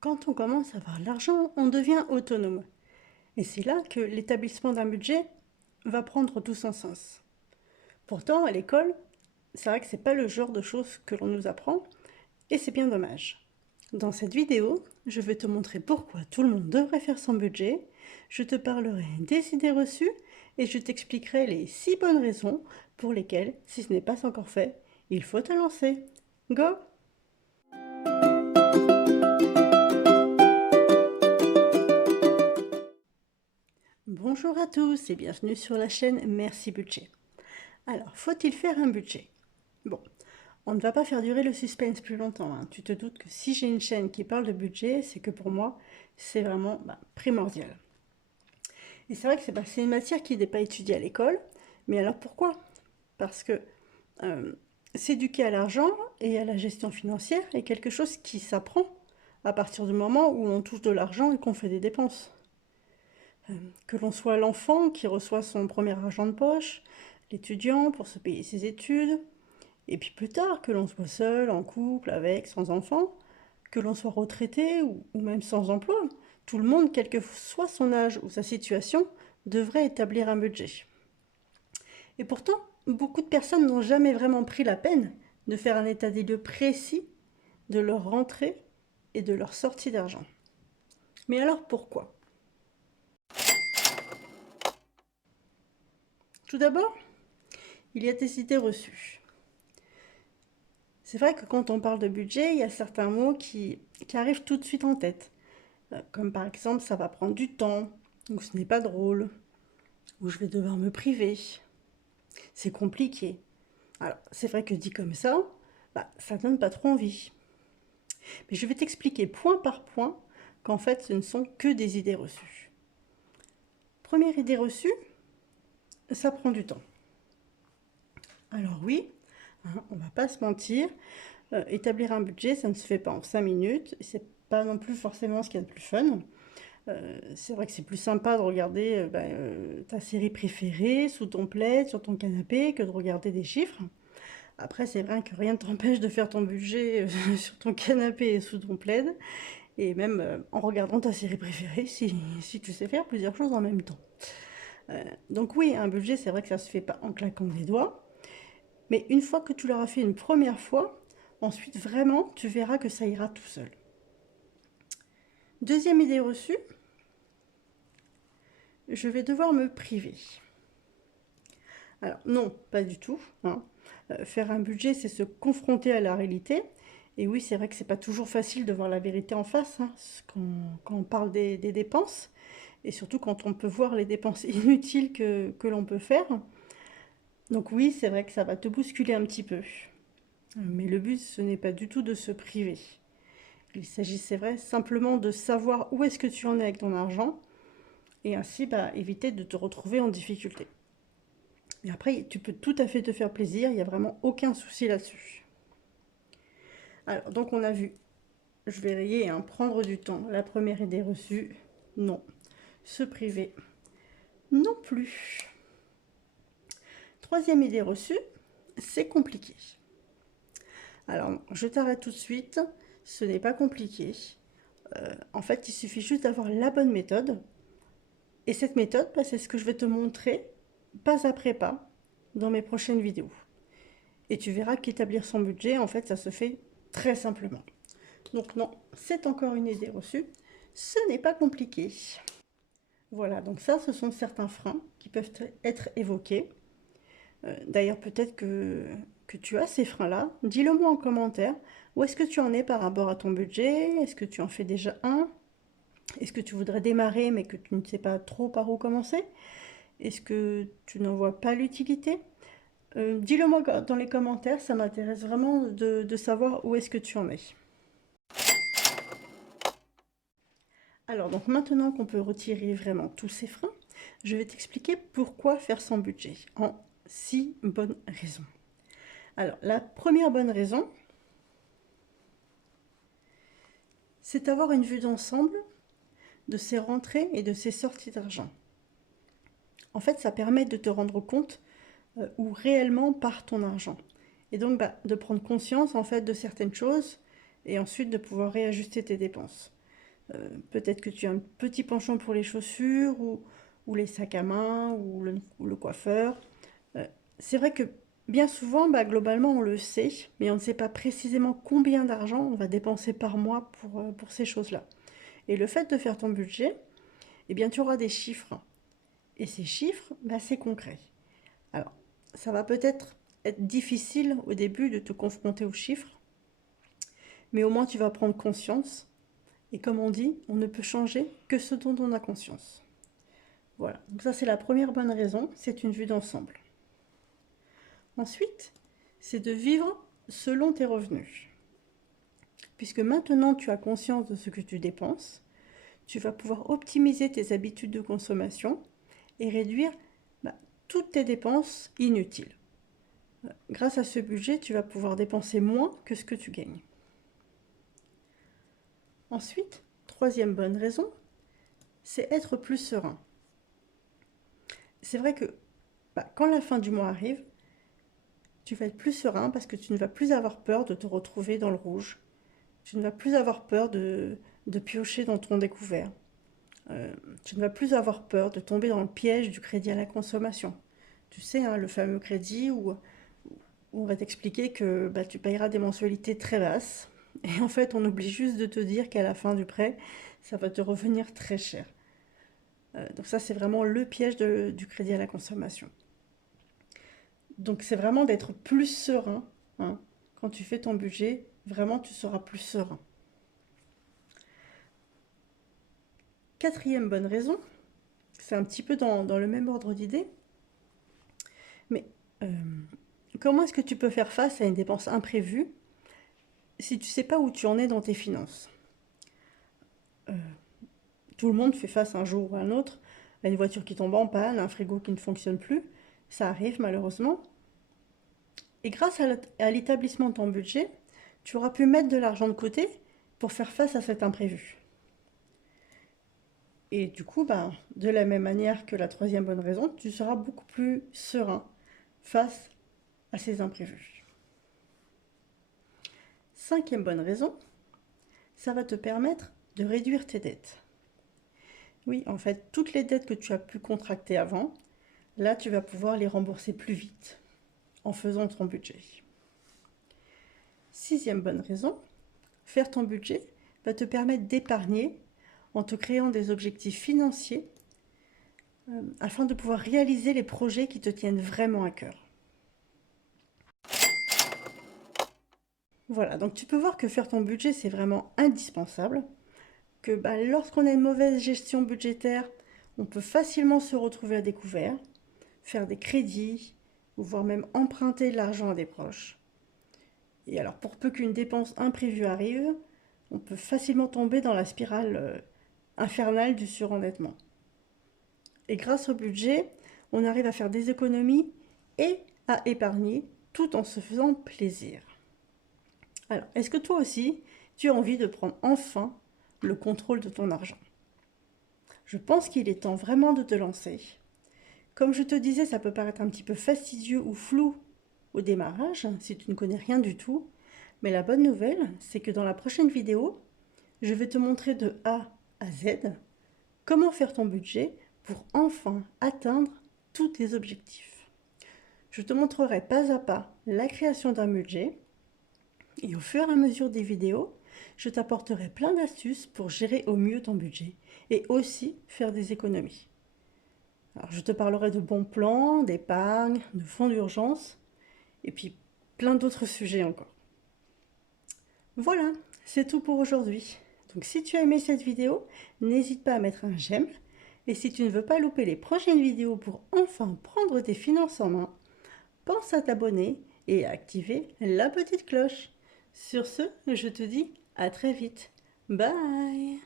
Quand on commence à avoir de l'argent, on devient autonome. Et c'est là que l'établissement d'un budget va prendre tout son sens. Pourtant, à l'école, c'est vrai que c'est pas le genre de choses que l'on nous apprend, et c'est bien dommage. Dans cette vidéo, je vais te montrer pourquoi tout le monde devrait faire son budget, je te parlerai des idées reçues, et je t'expliquerai les 6 bonnes raisons pour lesquelles, si ce n'est pas encore fait, il faut te lancer. Go! Bonjour à tous et bienvenue sur la chaîne Merci Budget. Alors, faut-il faire un budget? Bon, on ne va pas faire durer le suspense plus longtemps, hein. Tu te doutes que si j'ai une chaîne qui parle de budget, c'est que pour moi, c'est vraiment primordial. Et c'est vrai que c'est une matière qui n'est pas étudiée à l'école, mais alors pourquoi? Parce que s'éduquer à l'argent et à la gestion financière est quelque chose qui s'apprend à partir du moment où on touche de l'argent et qu'on fait des dépenses. Que l'on soit l'enfant qui reçoit son premier argent de poche, l'étudiant pour se payer ses études, et puis plus tard, que l'on soit seul, en couple, avec, sans enfant, que l'on soit retraité ou même sans emploi, tout le monde, quel que soit son âge ou sa situation, devrait établir un budget. Et pourtant, beaucoup de personnes n'ont jamais vraiment pris la peine de faire un état des lieux précis de leur rentrée et de leur sortie d'argent. Mais alors pourquoi? Tout d'abord, il y a des idées reçues. C'est vrai que quand on parle de budget, il y a certains mots qui arrivent tout de suite en tête. Comme par exemple, ça va prendre du temps, ou ce n'est pas drôle, ou je vais devoir me priver. C'est compliqué. Alors, c'est vrai que dit comme ça, ça donne pas trop envie. Mais je vais t'expliquer point par point qu'en fait, ce ne sont que des idées reçues. Première idée reçue, ça prend du temps. Alors oui, hein, on va pas se mentir, établir un budget, ça ne se fait pas en 5 minutes, et c'est pas non plus forcément ce qu'il y a de plus fun. C'est vrai que c'est plus sympa de regarder ta série préférée sous ton plaid, sur ton canapé, que de regarder des chiffres. Après, c'est vrai que rien ne t'empêche de faire ton budget sur ton canapé et sous ton plaid, et même en regardant ta série préférée, si tu sais faire plusieurs choses en même temps. Donc oui, un budget, c'est vrai que ça se fait pas en claquant des doigts, mais une fois que tu l'auras fait une première fois, ensuite vraiment, tu verras que ça ira tout seul. Deuxième idée reçue, je vais devoir me priver. Alors non, pas du tout, hein. Faire un budget, c'est se confronter à la réalité. Et oui, c'est vrai que c'est pas toujours facile de voir la vérité en face, hein, quand on parle des dépenses. Et surtout quand on peut voir les dépenses inutiles que l'on peut faire. Donc oui, c'est vrai que ça va te bousculer un petit peu. Mais le but, ce n'est pas du tout de se priver. Il s'agit, c'est vrai, simplement de savoir où est-ce que tu en es avec ton argent. Et ainsi, éviter de te retrouver en difficulté. Mais après, tu peux tout à fait te faire plaisir, il n'y a vraiment aucun souci là-dessus. Alors, donc on a vu, je vais rayer, hein, prendre du temps. La première idée reçue, non. Se priver, non plus. Troisième idée reçue, c'est compliqué. Alors, je t'arrête tout de suite, ce n'est pas compliqué. En fait, il suffit juste d'avoir la bonne méthode. Et cette méthode, c'est ce que je vais te montrer, pas après pas, dans mes prochaines vidéos. Et tu verras qu'établir son budget, en fait, ça se fait très simplement. Donc non, c'est encore une idée reçue. Ce n'est pas compliqué. Voilà, donc ça, ce sont certains freins qui peuvent être évoqués. D'ailleurs, peut-être que tu as ces freins-là. Dis-le moi en commentaire. Où est-ce que tu en es par rapport à ton budget? Est-ce que tu en fais déjà un? Est-ce que tu voudrais démarrer mais que tu ne sais pas trop par où commencer? Est-ce que tu n'en vois pas l'utilité? Dis-le moi dans les commentaires, ça m'intéresse vraiment de savoir où est-ce que tu en es. Alors, donc maintenant qu'on peut retirer vraiment tous ces freins, je vais t'expliquer pourquoi faire son budget en 6 bonnes raisons. Alors, la première bonne raison, c'est d'avoir une vue d'ensemble de ses rentrées et de ses sorties d'argent. En fait, ça permet de te rendre compte où réellement part ton argent. Et donc, de prendre conscience en fait de certaines choses et ensuite de pouvoir réajuster tes dépenses. Peut-être que tu as un petit penchant pour les chaussures ou les sacs à main ou le coiffeur. Euh, c'est vrai que bien souvent, bah, globalement, on le sait, mais on ne sait pas précisément combien d'argent on va dépenser par mois pour ces choses-là. Et le fait de faire ton budget, eh bien, tu auras des chiffres. Et ces chiffres, bah, c'est concret. Alors, ça va peut-être être difficile au début de te confronter aux chiffres, mais au moins tu vas prendre conscience. Et comme on dit, on ne peut changer que ce dont on a conscience. Voilà, donc ça c'est la première bonne raison, c'est une vue d'ensemble. Ensuite, c'est de vivre selon tes revenus. Puisque maintenant tu as conscience de ce que tu dépenses, tu vas pouvoir optimiser tes habitudes de consommation et réduire bah, toutes tes dépenses inutiles. Grâce à ce budget, tu vas pouvoir dépenser moins que ce que tu gagnes. Ensuite, troisième bonne raison, c'est être plus serein. C'est vrai que bah, quand la fin du mois arrive, tu vas être plus serein parce que tu ne vas plus avoir peur de te retrouver dans le rouge. Tu ne vas plus avoir peur de piocher dans ton découvert. Euh, Tu ne vas plus avoir peur de tomber dans le piège du crédit à la consommation. Tu sais, hein, le fameux crédit où on va t'expliquer que bah, tu payeras des mensualités très basses. Et en fait, on oublie juste de te dire qu'à la fin du prêt, ça va te revenir très cher. Donc ça, c'est vraiment le piège du crédit à la consommation. Donc c'est vraiment d'être plus serein, hein. Quand tu fais ton budget, vraiment, tu seras plus serein. Quatrième bonne raison, c'est un petit peu dans le même ordre d'idée, mais euh, comment est-ce que tu peux faire face à une dépense imprévue si tu ne sais pas où tu en es dans tes finances? Euh, Tout le monde fait face un jour ou un autre à une voiture qui tombe en panne, un frigo qui ne fonctionne plus. Ça arrive malheureusement. Et grâce à l'établissement de ton budget, tu auras pu mettre de l'argent de côté pour faire face à cet imprévu. Et du coup, ben, de la même manière que la troisième bonne raison, tu seras beaucoup plus serein face à ces imprévus. Cinquième bonne raison, ça va te permettre de réduire tes dettes. Oui, en fait, toutes les dettes que tu as pu contracter avant, là, tu vas pouvoir les rembourser plus vite en faisant ton budget. Sixième bonne raison, faire ton budget va te permettre d'épargner en te créant des objectifs financiers afin de pouvoir réaliser les projets qui te tiennent vraiment à cœur. Voilà, donc tu peux voir que faire ton budget, c'est vraiment indispensable, que bah, lorsqu'on a une mauvaise gestion budgétaire, on peut facilement se retrouver à découvert, faire des crédits, ou voire même emprunter de l'argent à des proches. Et alors, pour peu qu'une dépense imprévue arrive, on peut facilement tomber dans la spirale infernale du surendettement. Et grâce au budget, on arrive à faire des économies et à épargner tout en se faisant plaisir. Alors, est-ce que toi aussi, tu as envie de prendre enfin le contrôle de ton argent? Je pense qu'il est temps vraiment de te lancer. Comme je te disais, ça peut paraître un petit peu fastidieux ou flou au démarrage, si tu ne connais rien du tout. Mais la bonne nouvelle, c'est que dans la prochaine vidéo, je vais te montrer de A à Z comment faire ton budget pour enfin atteindre tous tes objectifs. Je te montrerai pas à pas la création d'un budget et au fur et à mesure des vidéos, je t'apporterai plein d'astuces pour gérer au mieux ton budget et aussi faire des économies. Alors, je te parlerai de bons plans, d'épargne, de fonds d'urgence et puis plein d'autres sujets encore. Voilà, c'est tout pour aujourd'hui. Donc si tu as aimé cette vidéo, n'hésite pas à mettre un j'aime. Et si tu ne veux pas louper les prochaines vidéos pour enfin prendre tes finances en main, pense à t'abonner et à activer la petite cloche. Sur ce, je te dis à très vite. Bye!